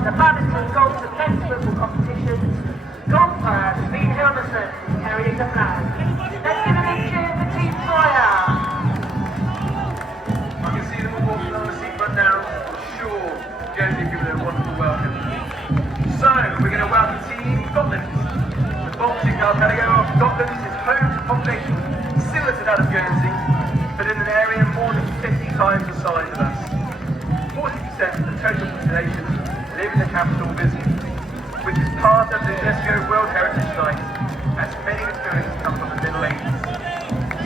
in the badminton, golf and men's football competitions, golfer Steve Helmerson carrying the flag. Let's give a big cheer for Team Troyer. I can see them all walking on the seafront now. Sure, Guernsey give them a wonderful welcome. So, we're going to welcome Team Scotland. The boxing archipelago of Scotland is home to a population similar to that of Guernsey, but in an area more than 50 times the size of us. 40% of the total population live in the capital, Guernsey, which is part of the UNESCO World Heritage Site, as many experiences come from the Middle Ages.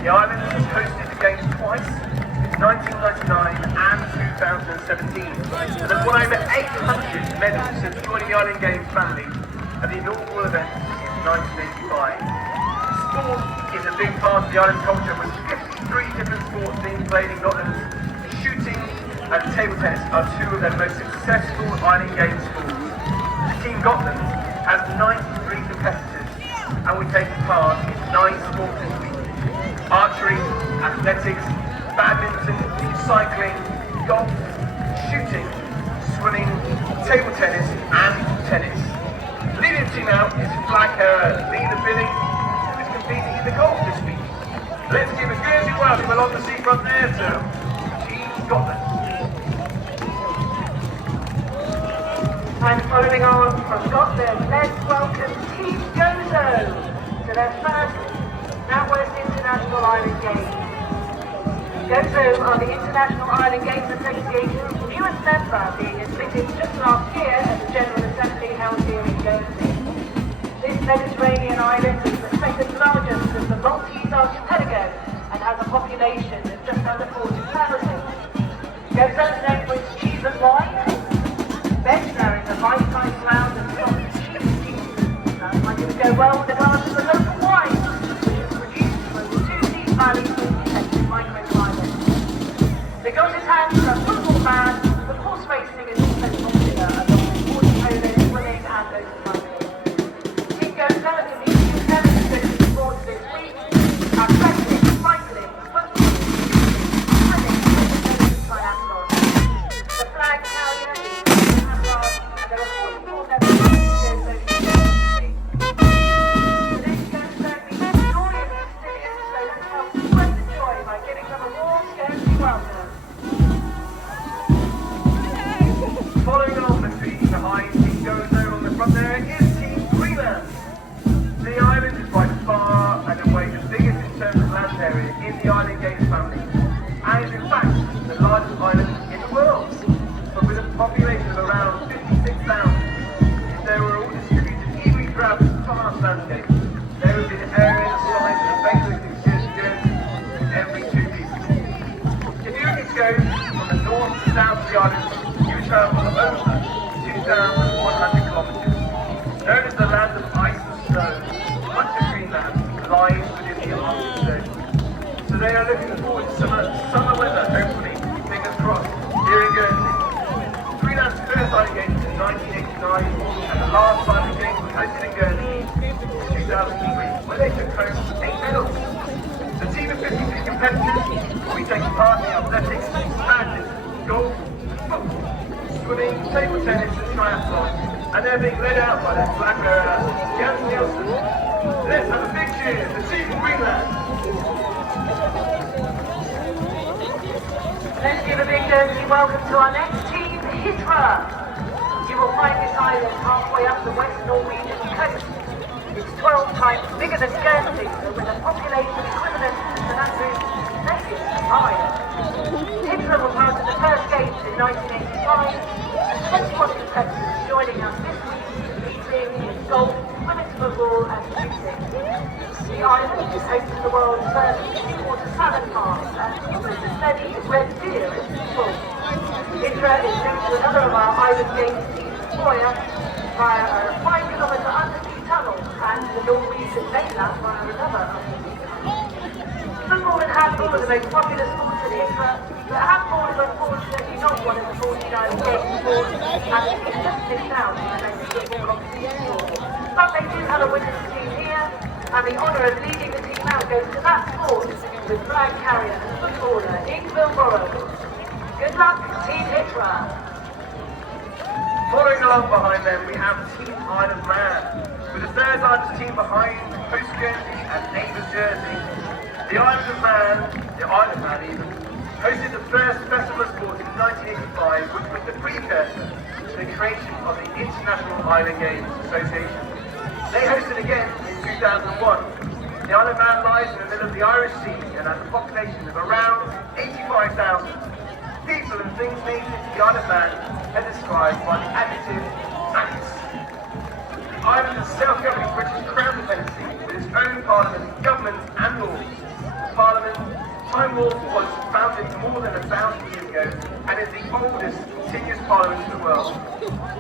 The island has hosted the Games twice, in 1999 and 2017, and has won over 800 medals since joining the Island Games family at the inaugural event in 1985. Sport is a big part of the island culture, with 53 different sports being played in Scotland. Shooting and table tennis are two of their most successful Island Games sports. Team Scotland has 93 competitors, and we take part in 9 sports this week: archery, athletics, badminton, cycling, golf, shooting, swimming, table tennis and tennis. Leading the team out is flag carrier Leader Billy, who's competing in the golf this week. Let's give a Guernsey welcome along the seafront there to Team Scotland. And following on from Scotland, let's welcome Team Gozo to their first NatWest International Island Games. Gozo are the International Island Games Association's newest member, being admitted just last year at the General Assembly held here in Guernsey. This Mediterranean island is the second largest of the Maltese archipelago and has a population of just under 40,000. Gozo is known for its cheese and wine. Bednar is a bite-sized round of soft cheese. Sounds like it would go well with the glass of the local wine, which is produced from 2 deep valleys in microclimate. The Gozo's hands for a football fan, but horse racing is also popular, along with water polo, swimming and motorcycling. Team Gozo are competing in 7 specific sports this week: athletics, cycling, football, swimming, and triathlon. The flag carrier is and there are 44 members of the Gozo team. Today's Gozo means joyous experience, so let's help spread the joy by giving them a warm Guernsey welcome. Following on the tree behind Team Gozo on the front there is Team Greenland. The island is by far and away the biggest in terms of land area in the Island Games family, and is in fact the largest island in the world. But with a population of around 56,000, if they were all distributed evenly throughout this vast landscape, there would be an area the size of basically Guernsey every 2 weeks. If you were to go from the north to south of the island, you would travel over 2,100 kilometres. Known as the land of ice and snow, much of Greenland lies within the Arctic zone. So they are looking forward to summer weather, hopefully, fingers crossed, here in Guernsey. Greenland's first Island Games in 1989, and the last Island Games was hosted in Guernsey in 2003, where they took home 8 medals. The team of 53 competitors will be taking part in athletics, badminton, golf, football, swimming, table tennis and triathlon, and they're being led out by their flag bearer, Jan Nielsen. Let's have a big cheer for Team Greenland. Let's give a big Guernsey welcome to our next team, Hitra. You will find this island halfway up the West Norwegian coast. It's 12 times bigger than Guernsey, with a population equivalent to St Andrews' second island. Hitra was hosted the first games in 1985, and 21 competitors joining us this week, competing in golf, women's football and shooting. The island is home to the world's first seawater salmon farm, and almost as many red deer as people. Hitra is linked to another of our Island Games teams, Troyer, via a 5-kilometre undersea tunnel, and the Norwegian mainland via another undersea tunnel. Football and handball are the most popular sports in Hitra, but handball is unfortunately not one of the 49 Games sports, and it's just missed out in the next football competition. But they do have a women's team here, and the honour of leading the team out goes to that sport with flag carrier and footballer Ingvild Borough. Good luck, Team Hitra. Following along behind them, we have Team Isle of Man, with the third largest team behind host Guernsey and neighbours Jersey. The Isle of Man even, hosted the first Festival of Sport in 1985, which was the precursor to the creation of the International Island Games Association. They hosted again in 2001. The Isle of Man lies in the middle of the Irish Sea and has a population of around 85,000. People and things native to the Isle of Man are described by the adjective "nice." The island is a self-governing British Crown dependency with its own parliament, government and laws. Parliament, Time Warp, was founded more than 1,000 years ago and is the oldest continuous parliament in the world.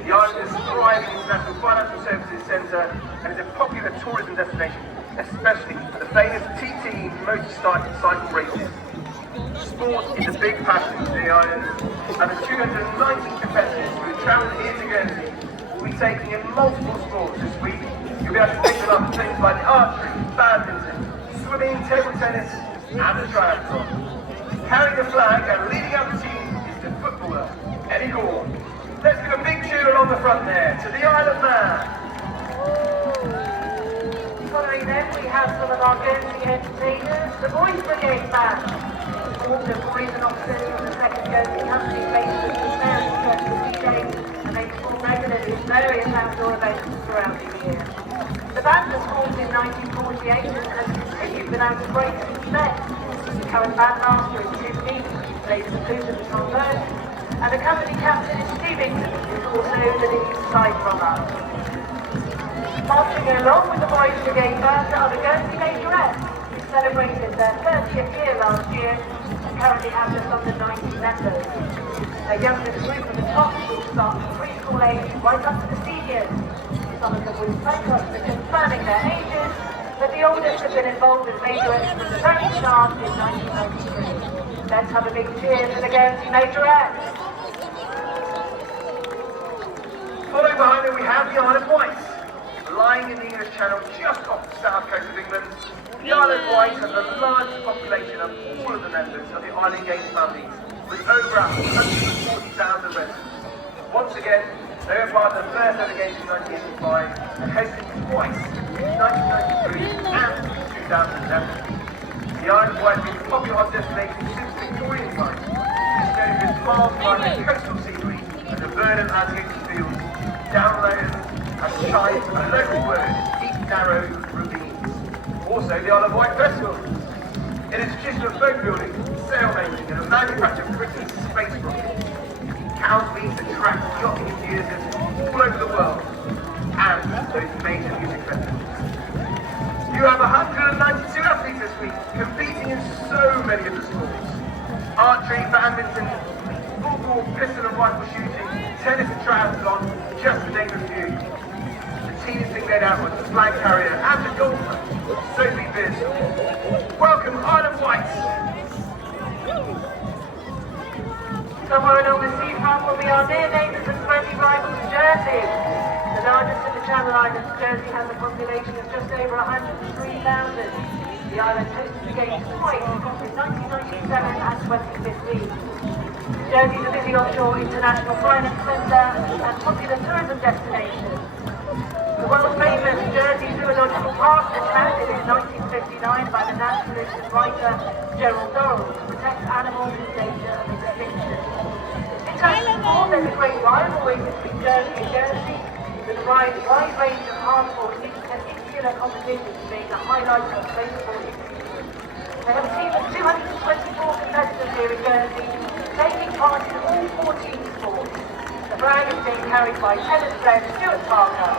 The island is a thriving international financial services centre and is a popular tourism destination, especially for the famous TT motorcycle races. Sport is a big passion for the island, and the 290 competitors who have travelled here to Guernsey will be taking in multiple sports this week. You'll be able to pick them up things like archery, badminton, swimming, table tennis, and the triathlon. Carrying the flag and leading up the team is the footballer, Eddie Gore. Let's give a big cheer along the front there to the Isle of Man. Following them, we have some of our Guernsey entertainers, the Boys Brigade Band. Also, boys and officers from the 2nd Guernsey Company based with the very successful DJ, and they perform regularly at various outdoor events throughout the year. The band was formed in 1948 and has continued without a break since then. The current bandmaster is Tim Mead, who plays the flute and the trombone, and the company captain is Steve England, who is also the lead side drummer. Marching along with the Boys Brigade Band are the Guernsey Majorettes, who celebrated their 30th year last year and currently have just under 90 members. Their youngest group of the top will start from preschool age right up to the seniors. Some of them will focus on confirming their ages, but the oldest have been involved with Majorettes from the very start in 1993. Let's have a big cheer for the Guernsey Majorettes. Following behind them, we have the Isle of Wight. Lying in the English Channel just off the south coast of England, the Isle of Wight has the largest population of all of the members of the Island Games families, with over 140,000 residents. Once again, they were part of the first ever games in 1985 and hosted twice in 1993 and 2011. The Isle of Wight has been a popular hot destination since Victorian times. It's known for its mild-climate coastal scenery and the verdant landscapes and fields, downloads, and shides and local word, deep, narrow ravines. Also, the Isle of Wight Festival. It is a tradition of boat building, sail making, and a manufacture of Britain's space rockets. Cows meets attract yachting enthusiasts all over the world, and those major music festivals. You have 192 athletes this week, competing in so many of the sports. Archery, badminton, football, pistol and rifle shooting, tennis and triathlon, just to name a few. The team is being led out with the flag carrier and the golfer, Sophie Biz. Welcome, Isle of Wight. Somewhere along the seafront will be our near neighbours and friendly rivals, Jersey. The largest of the Channel Islands, Jersey has a population of just over 103,000. The island hosted the games twice in 1997 and 2015. Jersey is a busy offshore international finance centre and popular tourism destination. The world-famous Jersey Zoological Park was founded in 1959 by the naturalist and writer Gerald Dorrell to protect animals in danger of extinction. In terms of sport, there's a great rivalry between Jersey and Guernsey, with a wide range of hardcore and insular competitions being the highlight of baseball history. They have a team of 224 competitors here in Guernsey, taking part in all 14 sports. The flag is being carried by tennis player Stuart Parker.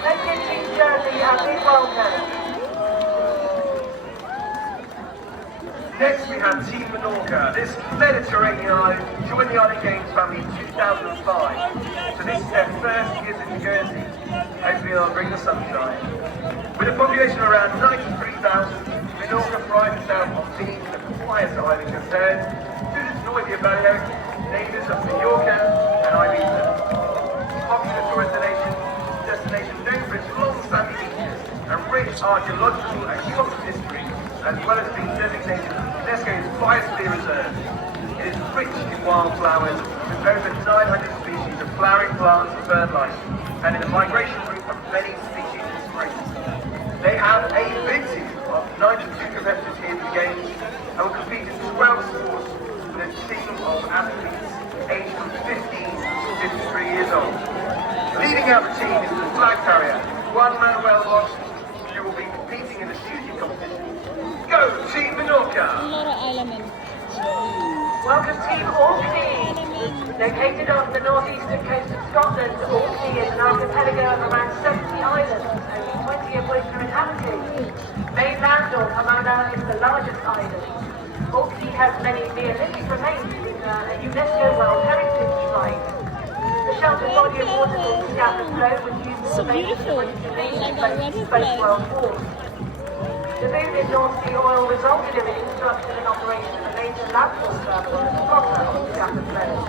Let's give Team Jersey a big welcome. Next we have Team Menorca. This Mediterranean island joined the Island Games family in 2005. So this is their first visit to Guernsey. Hopefully they'll bring the sunshine. With a population of around 93,000, Menorca prides itself on being the quieter island compared to the noisy Balearic neighbours of Mallorca and Ibiza. Popular tourist destination known for its long-standing beaches and rich archaeological and cultural history, as well as being designated UNESCO's Biosphere Reserve. It is rich in wildflowers with over 900 species of flowering plants and bird life, and in the migration route of many species in spring. They have a big team of 92 competitors here for the Games and will compete in 12 sports with a team of athletes aged from 15 to 53 years old. Leading out the team is the flag carrier, Juan Manuel Ross, who will be competing in the shooting competition. Go Team Menorca! A lot of elements. Welcome Team Orkney. Located off the northeastern coast of Scotland, Orkney is an archipelago of around 70 islands, only 20 of which are inhabited. Mainland or Pomona is the largest island. Orkney has many Neolithic remains in a UNESCO World Heritage Site. The sheltered body of water called Scapa Flow was used So for beautiful. Both World Wars. The boom in North Sea oil resulted in the construction and operation of a major landfill terminal at the bottom of the Scapa Flow.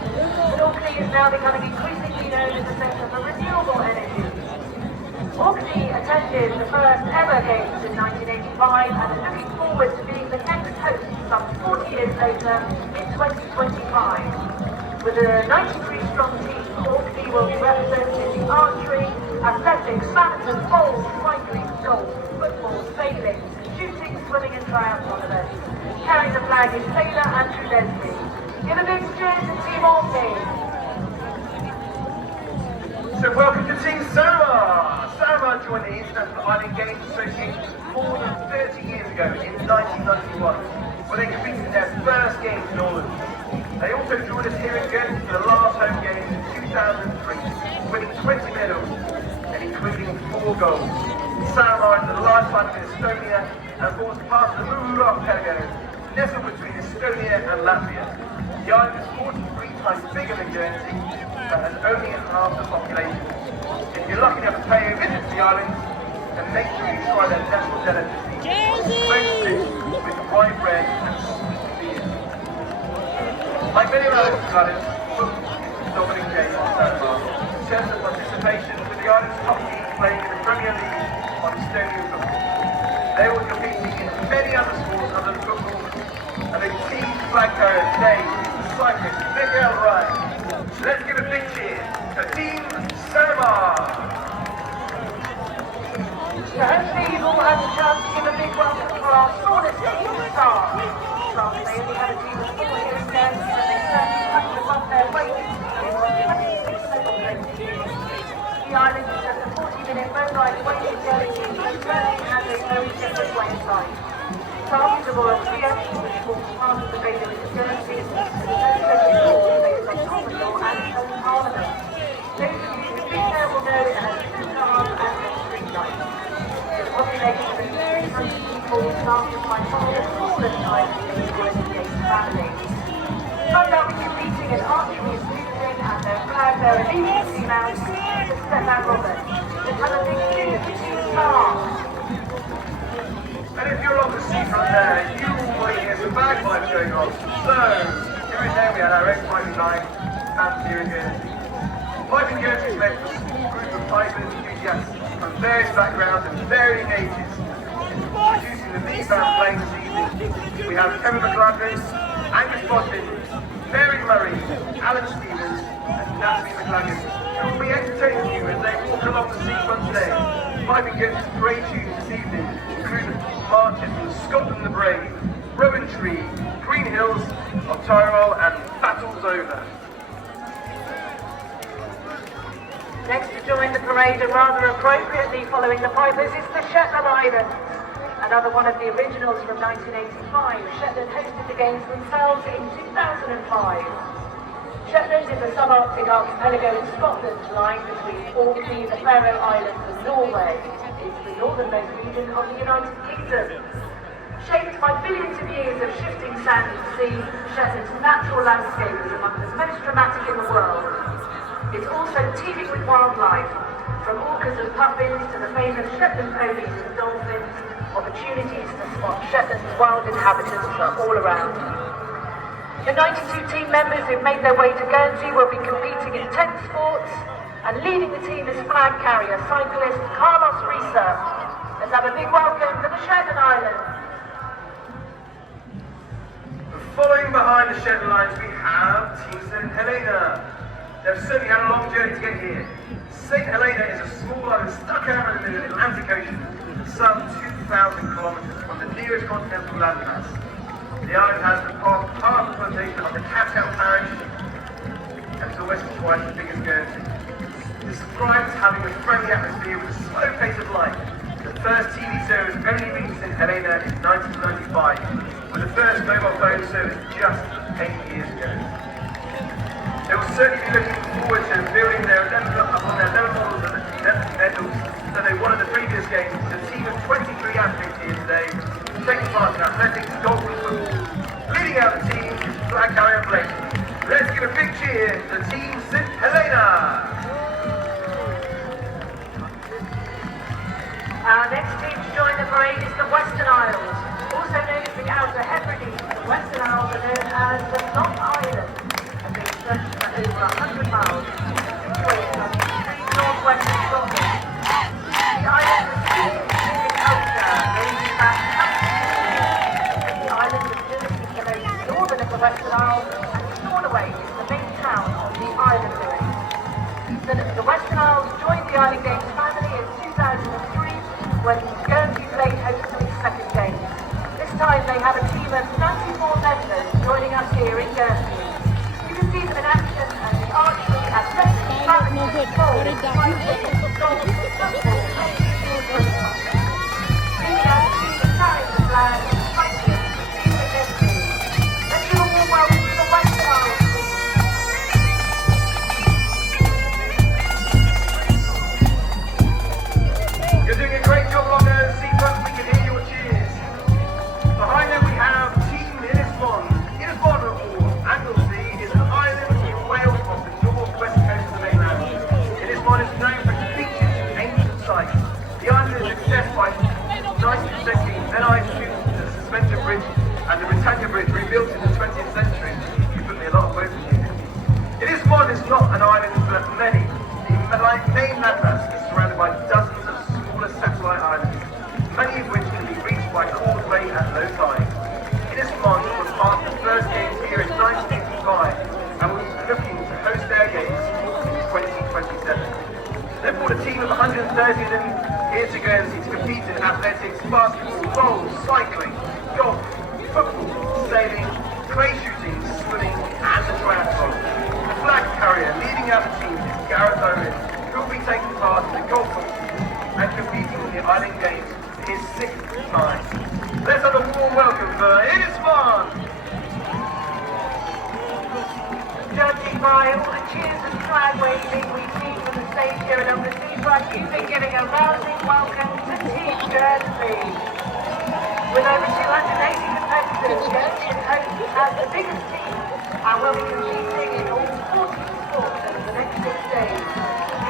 But Orkney is now becoming increasingly known as a centre for renewable energy. Orkney attended the first ever Games in 1985 and is looking forward to being the next host some 40 years later in 2025. With a 93-strong team, Orkney will be represented in archery, athletics, badminton, bowls, cycling, golf, football, sailing, shooting, swimming and triathlon events. Carrying the flag is sailor Andrew Guernsey. Give a big cheer to Team Orkney. So welcome to Team Samoa! Samoa joined the International Island Games Association more than 30 years ago in 1991, where they competed in their first Games in Auckland. They also joined us here in Guernsey for the last home Games in 2003, winning 20 medals and including 4 golds. Samoa is the lifeline of Estonia and forms part of the Muru archipelago, nestled between Estonia and Latvia. The island is 43 times bigger than Guernsey, but has only half the population. If you're lucky enough to pay a visit to the islands, then make sure you try their national delicacy, French soup with white bread and sweet beer. Like many of our local islands, football is the dominant game on Samoa. In terms of participation, with the island's top team playing in the Premier League on Estonian football. They will be competing in many other sports other than football, and the team flag carrier today is the cyclist Miguel Ryan. Let's give a big cheer to Team Samoa! So hopefully you've all had the chance to give a big welcome for our shortest team start. Last they only had a team of 4 here in Guernsey, but they certainly punched above their weight. They won 26 medal places. The island is just a 40-minute boat ride away from Guernsey, and Guernsey has its own separate website. Starting the Royal Theatre, which forms part of the Bay of Guernsey, is a special hall based on common law and its own parliament. Those of you who've been there will know it has 2 cars and a street light. The population of 300 people started by some of the smallest islands in the Guernsey Games family. Find out we're competing in archery and shooting, and their flag bearer leading female is Stefan Roberts. Let's have a big cheer for Team Star. And if you're on the seafront there, you will hear some bagpipes going on. So, here and there we had our own piping line, and here in Guernsey. Piping Guernsey is led to a small group of pipers enthusiasts from various backgrounds and varying ages. Introducing the lead band playing this evening, we have Kevin McLaughlin, Angus Bodkin, Mary Murray, Alan Stevens, and Natalie McLagan, who will be entertaining you as they walk along the seafront today. Piping Guernsey's great tunes this evening include marches from Scotland the Brave, Rowan Tree, Green Hills of Tyrol, and Battles Over. Next to join the parade, and rather appropriately following the pipers, is the Shetland Islands. Another one of the originals from 1985, Shetland hosted the Games themselves in 2005. Shetland is a subarctic archipelago in Scotland, lying between Orkney, the Faroe Islands and Norway. It's the northernmost region of the United Kingdom. Shaped by billions of years of shifting sand and sea, Shetland's natural landscape is among the most dramatic in the world. It's also teeming with wildlife, from orcas and puffins to the famous Shetland ponies and dolphins. Opportunities to spot Shetland's wild inhabitants are all around. The 92 team members who've made their way to Guernsey will be competing in 10 sports, and leading the team is flag carrier cyclist Carlos Risa. Let's have a big welcome to the Shetland Islands. Following behind the Shetland Islands, we have Team St Helena. They've certainly had a long journey to get here. St. Helena is a small island stuck out in the Atlantic Ocean, some 2,000 kilometers from the nearest continental landmass. The island has the half plantation of the Cacao Parish, and it's almost twice as big as Guernsey. Described as having a friendly atmosphere with a slow pace of life. The first TV service only reached St. Helena in 1995, with the first mobile phone service just 8 years ago. They will certainly be looking forward to building their upon their level models and medals that they won in the previous games. The team of 23 athletes here today, taking part in athletics, golf and football. Leading out the team is flag carrier Blake. Let's give a big cheer to the team St. Helena! Our next team to join the parade is the Western Isles, also known as the Outer Hebrides. The Western Isles are known as the Long Island, and they stretch for over 100 miles, situated on the extreme northwest of Scotland. The island is steeped in culture, dating back hundreds. The island of Guernsey is the most northern of the Western Isles, and Stornoway is the main town on the island of it. The Western Isles joined the Island Games family in 2003 when Guernsey played host to its second game. This time they have a team of 94 members joining us here in Guernsey. You can see them in action at the archery, athletics, badminton, bowls, cycling, golf, football, leading out the team is carrying the flag, cycling, team of Guernsey. Let's give a warm welcome to the Western Isles team. You're doing a great job on the seafront. We can hear your cheers. Behind them we have Team Innismon. Innismon, or Anglesey, is an island in Wales off the northwest coast of the mainland. Innismon is known for its beaches and ancient sites. The island is accessed by 19th century Venice students to the suspension bridge and the Britannia Bridge rebuilt in the 20th century. You put me a lot of work in here. Innismon is not an island but many. The main landmass is surrounded by dozens of satellite islands, many of which can be reached by causeway at low tide. Innismon was part of the first games here in 1985 and will be looking to host their games in 2027. They brought a team of 130 of them here to Guernsey to compete in athletics, basketball, bowls, cycling, golf, football, sailing, clay shooting, swimming and the triathlon. The flag carrier leading out the team is Gareth Owen, who will be taking part in the golf and competing in the Island Games his 6th time. Let's have a warm welcome for Innismon! Judging by all the cheers and flag waving we've seen from the stage here along the seafront, you've been giving a rousing welcome to Team Guernsey. With over 280 competitors, Guernsey has the biggest team and will be competing in all 40 sports over the next 6 days.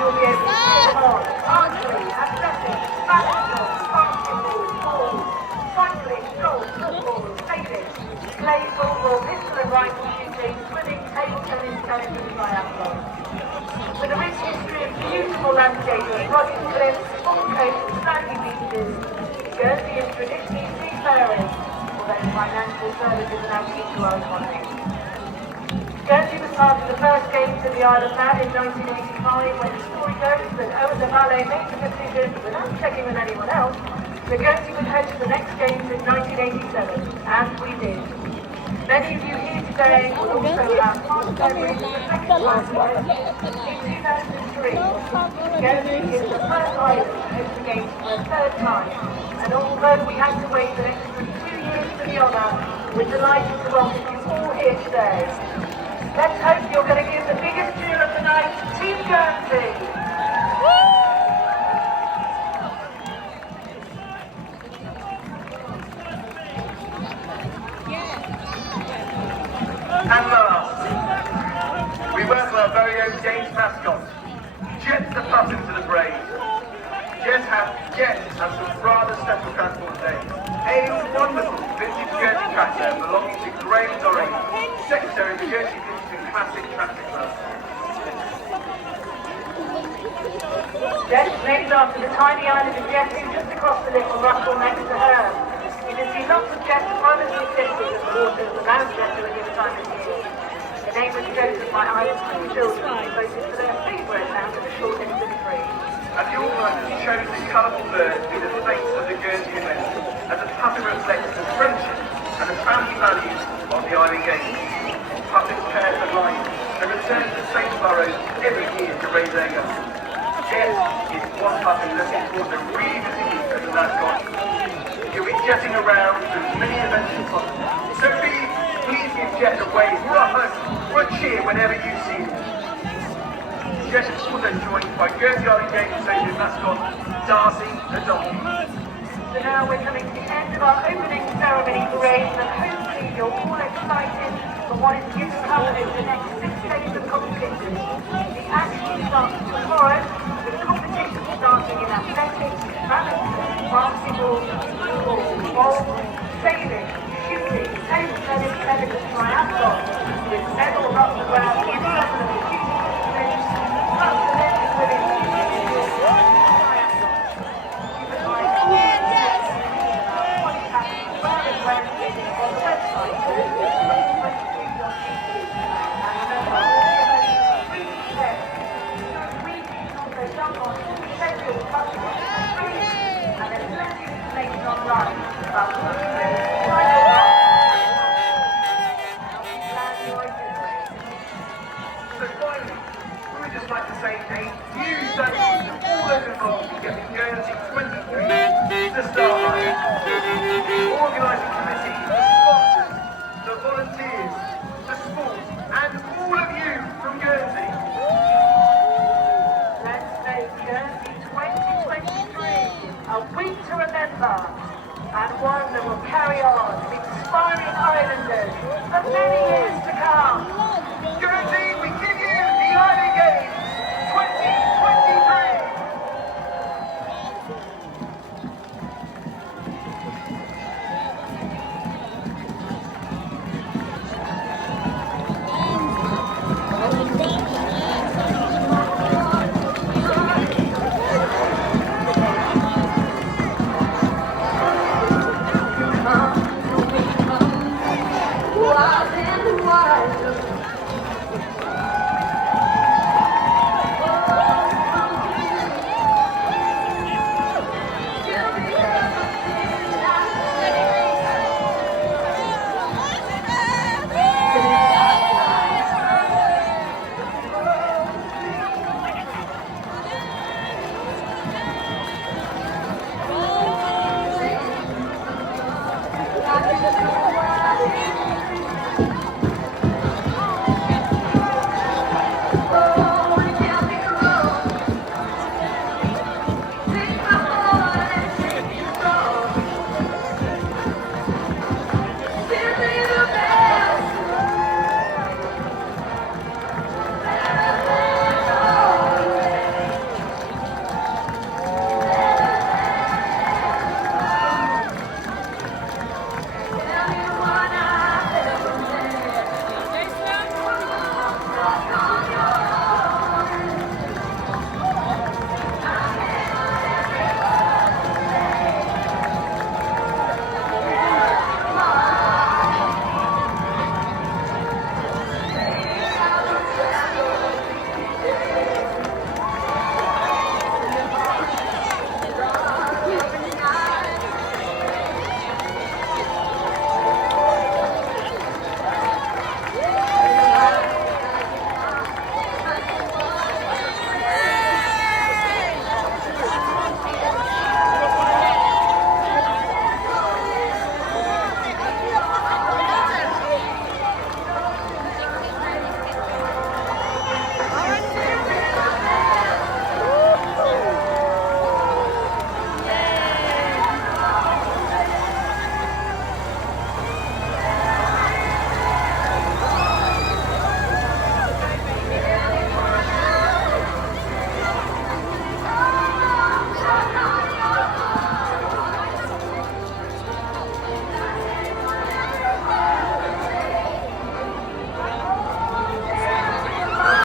You will be able to cheer them on archery, athletics, badminton, basketball, ball, cycling, golf, football, sailing, clay, football, pistol and rifle shooting, swimming, table tennis, tennis and triathlon. With a rich history of beautiful landscapes, rugged cliffs, full coasts and sandy beaches, Guernsey is traditionally seafaring, although financial services are now key to our economy. Guernsey was part of the first games of the Isle of Man in 1985 when the story goes that Owen the valet made the decision, without checking with anyone else, that Guernsey would host the next games in 1987, and we did. Many of you here today will also have past memories of the second time we hosted in 2003. Guernsey is the first island to host the games for a third time, and although we had to wait an extra 2 years for the honour, we're delighted to welcome you all here today. Let's hope you're going to give the biggest cheer of the night to Team Guernsey. And last, we welcome our very own James mascot, Jet the Puffin, to the parade. Jet has some rather special transport today. A wonderful vintage Guernsey tractor belonging to Graham Dorring, Secretary of the Guernsey Vintage and Classic Tractor Club. Jet is named after the tiny island of Jetty just across the little russell next to her. You can see lots of jets prominently sitting in the waters around Jetty at this time of year. The name was chosen My Island school children voted for their favourite out of a short list of three. And the organisers chose this colourful bird to be the face of the Guernsey event, as the puppet reflects the friendship and the family values of the Island Games. Puppets care for life and return to Sainsbury's every year to raise their young. Jet is one puppet looking towards a revisiting as a mascot. You'll be jetting around to as many events as possible. So please give Jet a wave or a hug or a cheer whenever you see him. Jet is also joined by Guernsey Island Games Association mascot Darcy the donkey. So now we're coming to the end of our opening ceremony parade, and hopefully you're all excited for what is yet to come over the next 6 days of competition. The action starts tomorrow, with competitions starting in athletics, badminton, basketball, football, bowls, sailing, shooting, table tennis, medical triathlon, with medals up the ground in some of the shooting competitions, plus the men's women's So finally, we would just like to say a huge thank you to all those involved in getting Guernsey 23 to start line. The organising committee, the sponsors, the volunteers, the sport, and all of you from Guernsey. Let's make Guernsey 2023 a week to remember, and one that will carry on inspiring islanders for many years to come. Guernsey, we give you the Island Games 2023. Wild and wild.